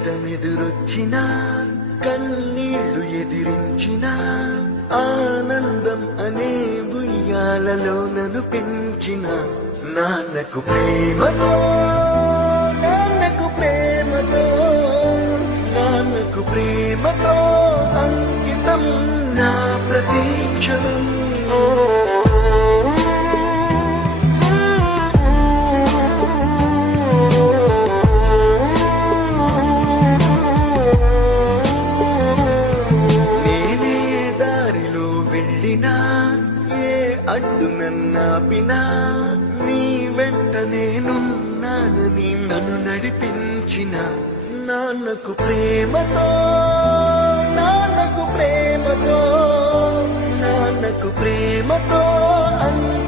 కష్టమెదురొచ్చినా కన్నీళ్లు ఎదిరించినా ఆనందం అనే ఉయ్యాలలో నన్ను పెంచిన నాన్నకు ప్రేమతో నాన్నకు ప్రేమతో నాన్నకు ప్రేమతో అంకితం నా ప్రతీక్షణం. ఏ అడ్డు నన్నాపినా నీ వెంట నేనున్నానని నన్ను నడిపించిన నాన్నకు ప్రేమతో నాన్నకు ప్రేమతో నాన్నకు ప్రేమతో